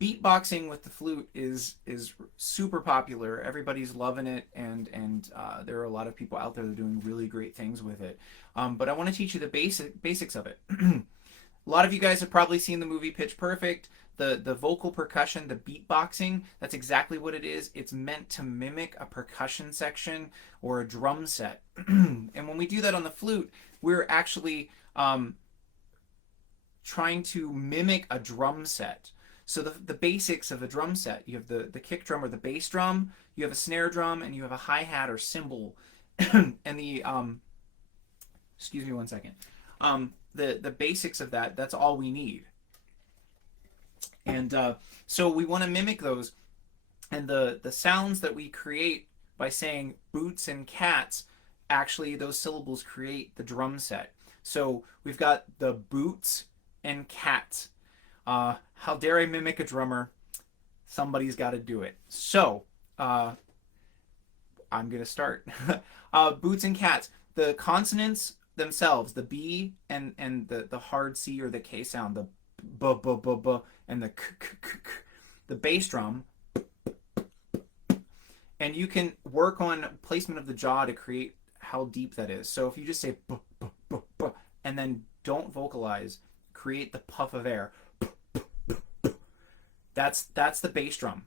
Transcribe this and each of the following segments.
beatboxing with the flute is super popular. Everybody's loving it, and there are a lot of people out there that are doing really great things with it. But I want to teach you the basics of it. A lot of you guys have probably seen the movie Pitch Perfect. The vocal percussion, the beatboxing, that's exactly what it is. It's meant to mimic a percussion section or a drum set. And when we do that on the flute, we're actually trying to mimic a drum set. So the basics of a drum set, you have the kick drum or the bass drum, you have a snare drum, and you have a hi-hat or cymbal. And the, excuse me one second. The basics of that, that's all we need. And so we want to mimic those. And the sounds that we create by saying boots and cats, actually those syllables create the drum set. So we've got the boots and cats. How dare I mimic a drummer? Somebody's got to do it. So I'm going to start. Boots and cats. The consonants themselves, the B and the hard C or the K sound, the b b b b and the k k k k, the bass drum, and you can work on placement of the jaw to create how deep that is. So if you just say b b b b and then don't vocalize, create the puff of air. That's the bass drum.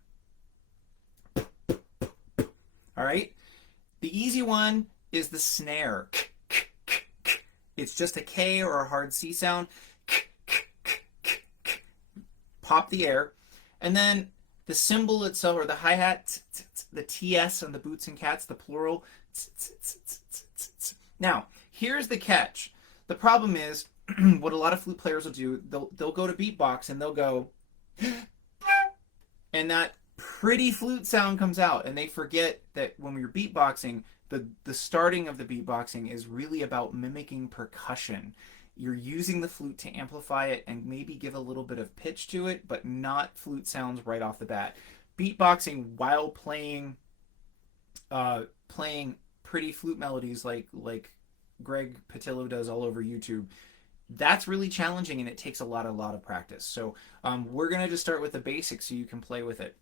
All right. The easy one is the snare. It's just a K or a hard C sound. Pop the air. And then the cymbal itself, or the hi-hat, the TS on the boots and cats, the plural. Now, here's the catch. The problem is, what a lot of flute players will do, they'll go to beatbox and they'll go, and that pretty flute sound comes out, and they forget that when we're beatboxing, the starting of the beatboxing is really about mimicking percussion. You're using the flute to amplify it and maybe give a little bit of pitch to it, but not flute sounds right off the bat. Beatboxing while playing pretty flute melodies like Greg Patillo does all over YouTube, that's really challenging, and it takes a lot of practice. So we're going to just start with the basics so you can play with it.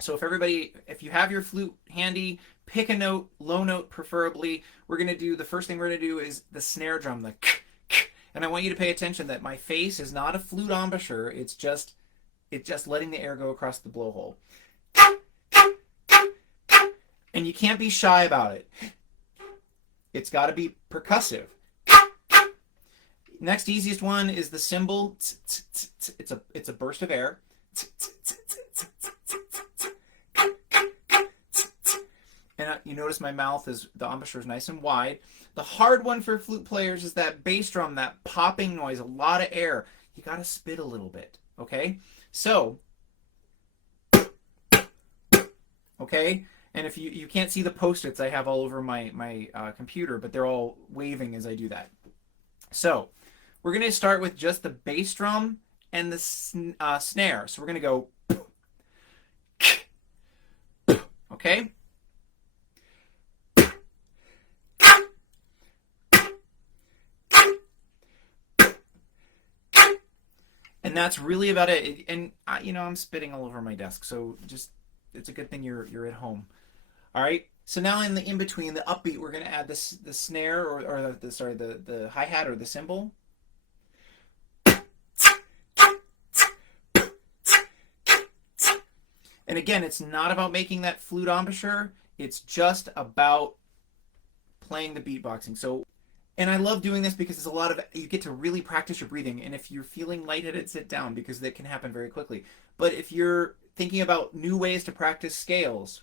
So if you have your flute handy, pick a note, low note preferably. The first thing we're going to do is the snare drum, the k, k. And I want you to pay attention that my face is not a flute embouchure. It's just letting the air go across the blowhole. And you can't be shy about it. It's got to be percussive. Next easiest one is the cymbal. It's a burst of air. And you notice my mouth the embouchure is nice and wide. The hard one for flute players is that bass drum, that popping noise, a lot of air. You got to spit a little bit, okay? So, okay? And if you can't see the Post-its I have all over my computer, but they're all waving as I do that. So, we're going to start with just the bass drum and the snare. So we're going to go, okay? And that's really about it. And I'm spitting all over my desk, so it's a good thing you're at home. All right. So now in between the upbeat, we're going to add the snare or the hi-hat or the cymbal. And again, it's not about making that flute embouchure. It's just about playing the beatboxing. So, and I love doing this because it's you get to really practice your breathing. And if you're feeling lightheaded, sit down because that can happen very quickly. But if you're thinking about new ways to practice scales,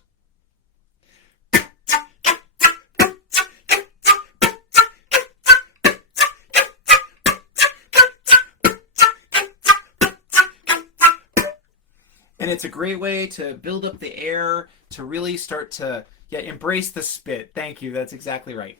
and it's a great way to build up the air, to really start to embrace the spit. Thank you. That's exactly right.